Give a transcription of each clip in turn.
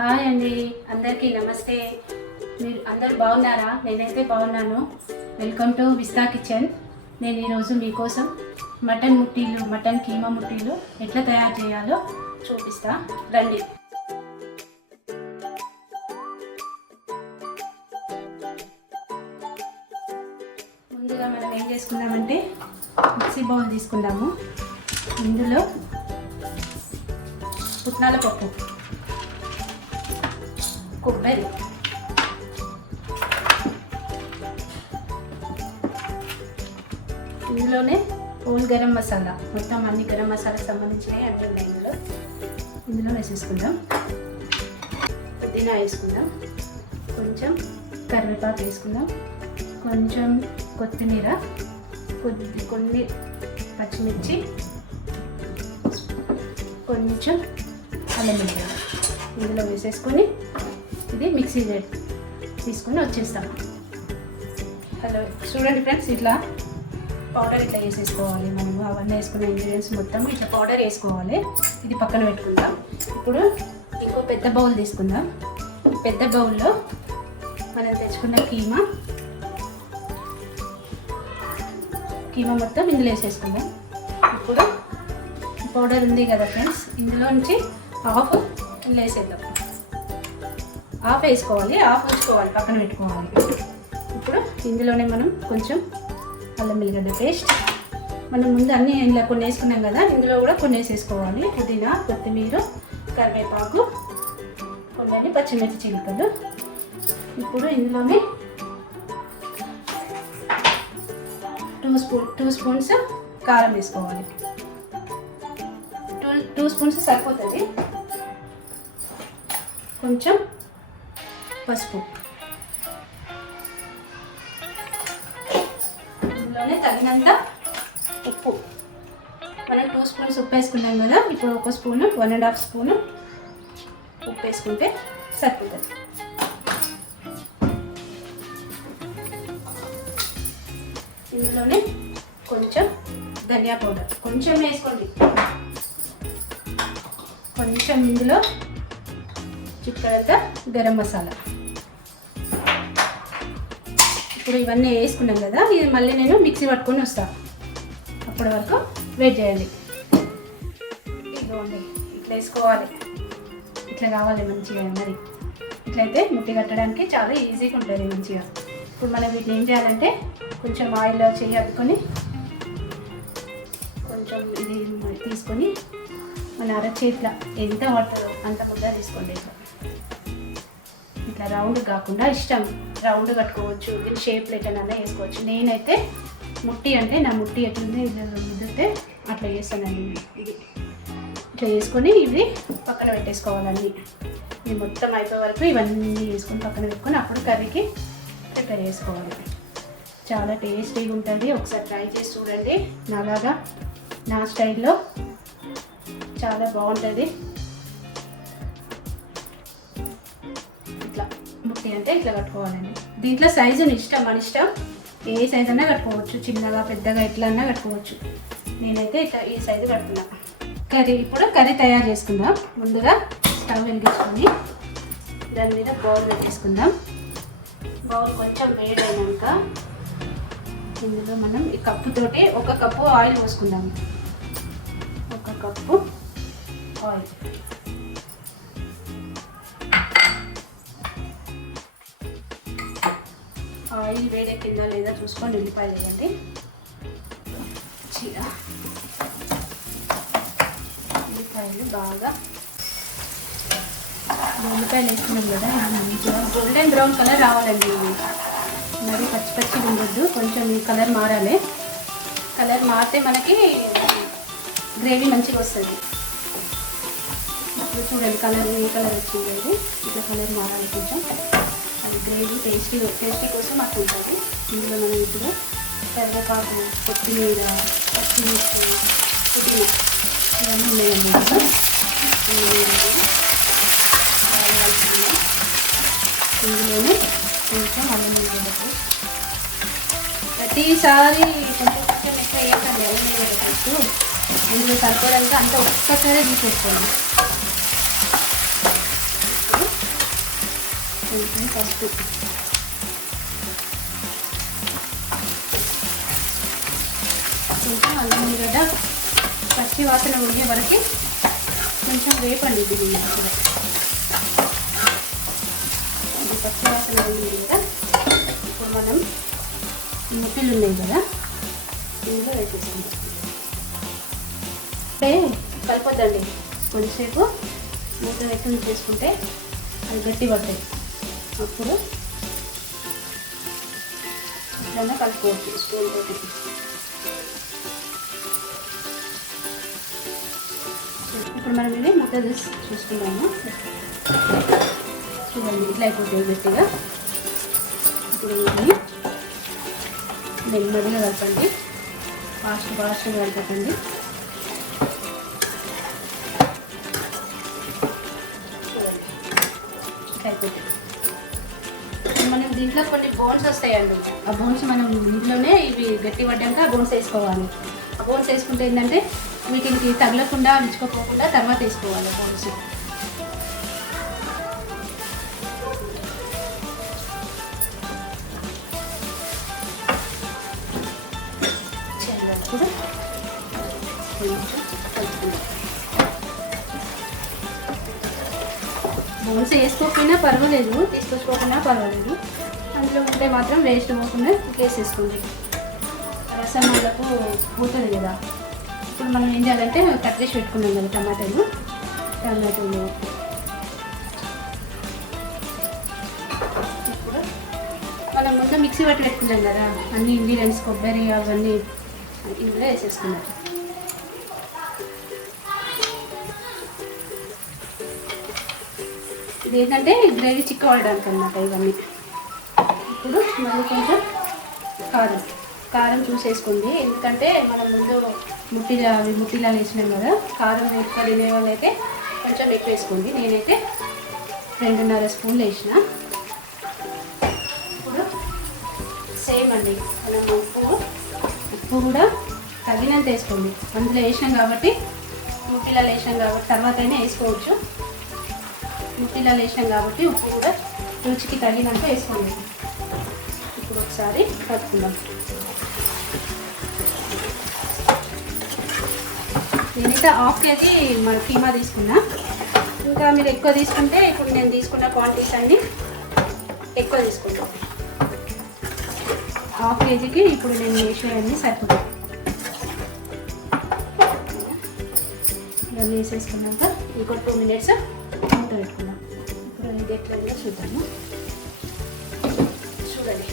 Hi అండి, అందరికీ నమస్తే. మీరు అందరూ బాగున్నారా? నేనైతే బాగున్నాను. Welcome to Vista kitchen. నేను ఈరోజు మీకోసం మటన్ కీమా ముట్టీలు ఎట్లా తయారు చేయాలో చూపిస్తా రండి. ముందుగా మనం ఏం చేసుకుందామంటే మిక్సీ బౌల్ తీసుకుందాము. ఇందులో పుట్నాల పప్పు, కొబ్బరి, ఇందులోనే హోల్ గరం మసాలా, మొత్తం అన్ని గరం మసాలాకి సంబంధించినవి అంటున్నాయి. ఇందులో వేసేసుకుందాం. పుదీనా వేసుకుందాం, కొంచెం కరివేపాకు వేసుకుందాం, కొంచెం కొత్తిమీర, కొన్ని పచ్చిమిర్చి, కొంచెం అల్లం వెల్లుల్లి ఇందులో వేసేసుకొని ఇది మిక్సీ తీసుకొని వచ్చేస్తాం. హలో, చూడండి ఫ్రెండ్స్, ఇట్లా పౌడర్ ఇట్లా వేసేసుకోవాలి. మనము అవన్నీ వేసుకున్న ఇంగ్రీడియంట్స్ మొత్తం ఇట్లా పౌడర్ వేసుకోవాలి. ఇది పక్కన పెట్టుకుందాం. ఇప్పుడు ఇంకో పెద్ద బౌల్ తీసుకుందాం. పెద్ద బౌల్లో మనం తెచ్చుకున్న కీమా మొత్తం ఇందులో వేసేసుకుందాం. ఇప్పుడు పౌడర్ ఉంది కదా ఫ్రెండ్స్, ఇందులో నుంచి హాఫ్ ఇందులో వేసేద్దాం. హాఫ్ వేసుకోవాలి, హాఫ్ ఉంచుకోవాలి, పక్కన పెట్టుకోవాలి. ఇప్పుడు ఇందులోనే మనం కొంచెం అల్లం వెల్లిగడ్డ పేస్ట్, మనం ముందు అన్నీ ఇందులో కొన్ని వేసుకున్నాం కదా, ఇందులో కూడా కొన్ని వేసేసుకోవాలి. పుదీనా, కొత్తిమీర, కరివేపాకు, కొన్ని పచ్చిమిర్చి చిలుకలు. ఇప్పుడు ఇందులోనే 2 స్పూన్స్ కారం వేసుకోవాలి. 2 స్పూన్స్ సరిపోతుంది. కొంచెం పసుపు, ఇందులోనే తగినంత ఉప్పు. మనం 2 స్పూన్స్ ఉప్పు వేసుకున్నాం కదా, ఇప్పుడు 1 స్పూను 1.5 స్పూను ఉప్పు వేసుకుంటే సరిపోతుంది. ఇందులోనే కొంచెం ధనియా పౌడర్, కొంచెం వేసుకోండి. కొంచెం ఇందులో చిక్కడంతా గరం మసాలా. ఇప్పుడు ఇవన్నీ వేసుకున్నాం కదా, ఇది మళ్ళీ నేను మిక్సీ పట్టుకొని వస్తాను. అప్పటి వరకు వెయిట్ చేయాలి. ఇదిగోండి, ఇట్లా వేసుకోవాలి. ఇట్లా కావాలి మంచిగా. మరి ఇట్లయితే ముట్టి కట్టడానికి చాలా ఈజీగా ఉంటుంది మంచిగా. ఇప్పుడు మనం వీటిని ఏం చేయాలంటే కొంచెం ఆయిల్ చేయట్టుకొని కొంచెం ఇది తీసుకొని మన అరచేట్ల ఎంత పడుతుందో అంత ముద్ద తీసుకోండి. ఇట్లా రౌండ్ కాకుండా ఇష్టం రౌండ్ కట్టుకోవచ్చు, దీని షేప్లో ఎట్లనైనా వేసుకోవచ్చు. నేనైతే ముట్టి అంటే నా ముట్టి ఎట్లుంది ఇట్లా ముద్దితే అట్లా చేస్తానండి. ఇది ఇట్లా వేసుకొని ఇది పక్కన పెట్టేసుకోవాలండి. ఇది మొత్తం అయిపోయే వరకు ఇవన్నీ వేసుకొని పక్కన పెట్టుకొని అప్పుడు కర్రీకి ప్రిపేర్ చేసుకోవాలి. చాలా టేస్టీగా ఉంటుంది. ఒకసారి ట్రై చేసి చూడండి. నాలాగా నా స్టైల్లో చాలా బాగుంటుంది. ఇట్లా ముట్టి అంటే ఇట్లా కట్టుకోవాలండి. దీంట్లో సైజుని ఇష్టం, మన ఇష్టం, ఏ సైజు అన్నా కట్టుకోవచ్చు, చిన్నగా పెద్దగా ఎట్లా అన్నా కట్టుకోవచ్చు. నేనైతే ఇట్లా ఈ సైజు కట్టుకున్నా. ఇప్పుడు కర్రీ తయారు చేసుకుందాం. ముందుగా స్టవ్ వెలిగించుకొని దాని మీద బౌల్ పెట్టేసుకుందాం. బౌల్ కొంచెం వేడైనాక ఇందులో మనం ఈ కప్పుతోటి 1 కప్పు ఆయిల్ పోసుకుందాం. 1 కప్పు ఆయిల్. ఆయిల్ వేడెక్కిందా లేదా చూసుకొని ఉల్లిపాయలు వేయండి. ఉల్లిపాయలు బాగా ఉల్లిపాయలు వేసుకున్నాం కదా, మంచిగా గోల్డెన్ బ్రౌన్ కలర్ రావాలండి. మరి పచ్చి ఉండొద్దు, కొంచెం ఈ కలర్ మారాలి. కలర్ మారితే మనకి గ్రేవీ మంచిగా వస్తుంది. ఇప్పుడు చూడండి కలర్ ఏ కలర్ వచ్చింది. అది ఇట్లా కలర్ మారాలి కొంచెం. అది గ్రేవీ టేస్టీ కోసం మాకు ఉంటుంది. ఇందులో మనం ఇప్పుడు కరివేపాకు, కొత్తిమీర, పచ్చిమిర్చి, పుదీనా ఇవన్నీ ఉన్నాయండి. ఇందులోనే కొంచెం అల్లం వెల్లుల్లి పేస్ట్. ప్రతిసారి కొంచెం ఎక్కువ వేయకండి అల్లం వెల్లుల్లి పేస్ట్. ఇందులో సరిపోవడానికి అంతా ఒక్కసారి తీసేసుకోండి. కొంచెం పసుపు, కొంచెం అల్లం ఎల్లిగడ్డ పచ్చి వాసన ఉండే వరకు కొంచెం వేపండి. దీన్ని కూడా ఇది పచ్చి వాసన ఉంది కదా. ఇప్పుడు మనం ముక్కలు ఉన్నాయి కదా, ఇందులో వేసేసాం. అంటే కలపొద్దండి, కొంచెంసేపు మూత పెట్టుకుని చేసుకుంటే అది గట్టి పడతాయి. అప్పుడు ఇట్లా కలుపుకోవచ్చు స్పూన్ తోటి. ఇప్పుడు మనం ఇది మూత తీసి చూసుకున్నాము. చూడండి ఇట్లా అయిపోతుంది గట్టిగా. ఇప్పుడు ఇది నెమ్మదిగా కలపండి, ఫాస్ట్గా కలపకండి. అయిపోతుంది. మనం దీంట్లో కొన్ని బోన్స్ వస్తాయండి. ఆ బోన్స్ మనం ఇంట్లోనే ఇవి గట్టి పడ్డాక ఆ బోన్స్ వేసుకోవాలి. ఆ బోన్స్ వేసుకుంటే ఏంటంటే వీటికి తగలకుండా విచ్చుకోపోకుండా తర్వాత వేసుకోవాలి బోన్స్. కూడా బోన్స్ వేసుకోకపోయినా పర్వాలేదు, తీసుకొచ్చుకోకుండా పర్వాలేదు. అందులో ఉంటే మాత్రం వేస్ట్ పోకుండా వేసేసుకోండి. రసం వాళ్ళకు పోతుంది కదా. ఇప్పుడు మనం ఏం చేయాలంటే కట్ చేసి పెట్టుకున్నాం కదా టమాటాలు. ఇప్పుడు మనం ముందు మిక్సీ పట్టి పెట్టుకున్నాం కదా అన్ని ఇంగ్రీడియంట్స్, కొబ్బరి అవన్నీ ఇందులో వేసేసుకున్నాం. ఇది ఏంటంటే గ్రేవీ చిక్క పడడానికి అన్నమాట ఇవన్నీ. ఇప్పుడు మళ్ళీ కొంచెం కారం చూసేసుకోండి, ఎందుకంటే మనం ముందు ముట్టిలా వేసినాం కదా. కారం ఎక్కువ తినే వాళ్ళైతే కొంచెం ఎక్కువ వేసుకోండి. నేనైతే 2.5 స్పూన్లు వేసిన. ఇప్పుడు సేమ్ అండి, మనం ఉప్పు కూడా తగినంత వేసుకోండి. అందులో వేసినాం కాబట్టి ముట్టిలా వేసినాం కాబట్టి తర్వాత అయినా వేసుకోవచ్చు. ముట్టిలా వేసినాం కాబట్టి ఉప్పు కూడా రుచికి తగినంత వేసుకోండి. ఇప్పుడు ఒకసారి కలుపుకుందాం. నేనైతే 1/2 కేజీ మన కీమా తీసుకున్నా. ఇంకా మీరు ఎక్కువ తీసుకుంటే ఇప్పుడు నేను తీసుకున్న క్వాంటిటీస్ అన్నీ ఎక్కువ తీసుకుంటాం. 1/2 కేజీకి ఇప్పుడు నేను వేసేవన్నీ సరిపోతాయి. ఇవన్నీ వేసేసుకున్నాక ఇంకో 2 మినిట్స్ మూత పెట్టుకున్నాం. ఇప్పుడు ఇది ఎట్లయినా చూద్దాము. చూడండి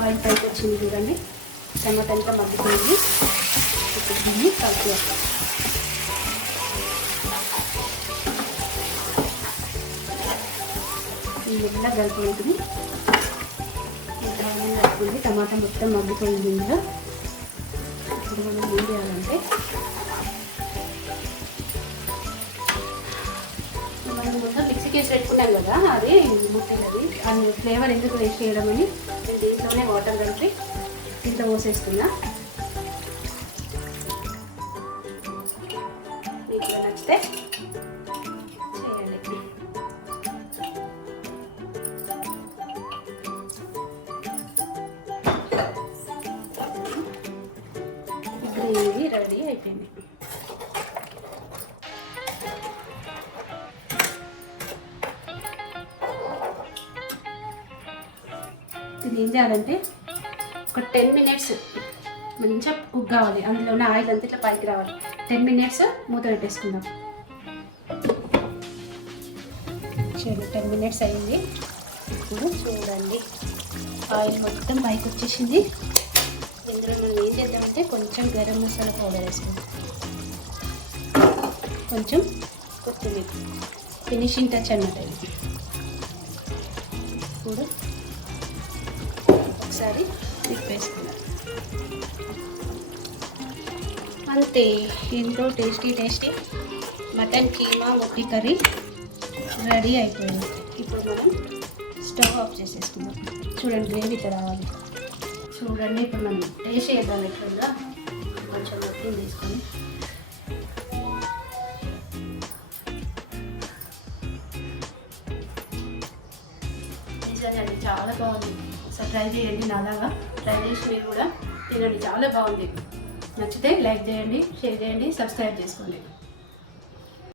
ఆయిల్ పైకి వచ్చింది చూడండి. టమాటా అంతా మగ్గిపోయింది. ఇప్పుడు దీన్ని కలుపుతాం. ఇలా కలుపుకుంటుంది. కలుపుకుంది. టమాటా మొత్తం మగ్గిపోయింది ఇందులో. ఇప్పుడు మనం ఏం చేయాలంటే మనం ముందు మిక్సీకి వేసి పెట్టుకున్నాం కదా, అది ముట్టేది అది ఫ్లేవర్ ఎందుకు వేస్ట్ చేయడం అని నేను దీంట్లోనే వాటర్ కలిపి దీంట్లో పోసేస్తున్నా. మీకు నచ్చితే చేయండి. గ్రేవీ రెడీ అయిపోయింది. ఇది ఏం చేయాలంటే ఒక 10 మినిట్స్ మంచిగా కుక్ కావాలి. అందులో ఉన్న ఆయిల్ అంతా ఇట్లా పైకి రావాలి. 10 మినిట్స్ మూత పెట్టేసుకుందాం. 10 మినిట్స్ అయింది. ఇప్పుడు చూడండి ఆయిల్ మొత్తం పైకి వచ్చేసింది. ఇందులో మనం ఏం చేద్దామంటే కొంచెం గరం మసాలా పౌడర్ వేసుకుందాం, కొంచెం కొత్తిమీర, ఫినిషింగ్ టచ్ అన్నమాట ఇది. ఇప్పుడు ఒకసారి తిప్పేసుకుందాం. అంతే, ఎంతో టేస్టీ మటన్ కీమా మొట్టి కర్రీ రెడీ అయిపోయింది. ఇప్పుడు మనం స్టవ్ ఆఫ్ చేసేసుకుందాం. చూడండి గ్రేవీ ఇట్లా రావాలి. చూడండి ఇప్పుడు మనం టేస్ట్ చేద్దాం ఎట్లుందా. కొంచెం మొత్తం తీసుకొని బిర్యానీ అండి, చాలా బాగుంది. ఒకసారి ట్రై చేయండి, నాలాగా ట్రై చేసి మీరు కూడా తినండి, చాలా బాగుంది. నచ్చితే లైక్ చేయండి, షేర్ చేయండి, సబ్స్క్రైబ్ చేసుకోండి.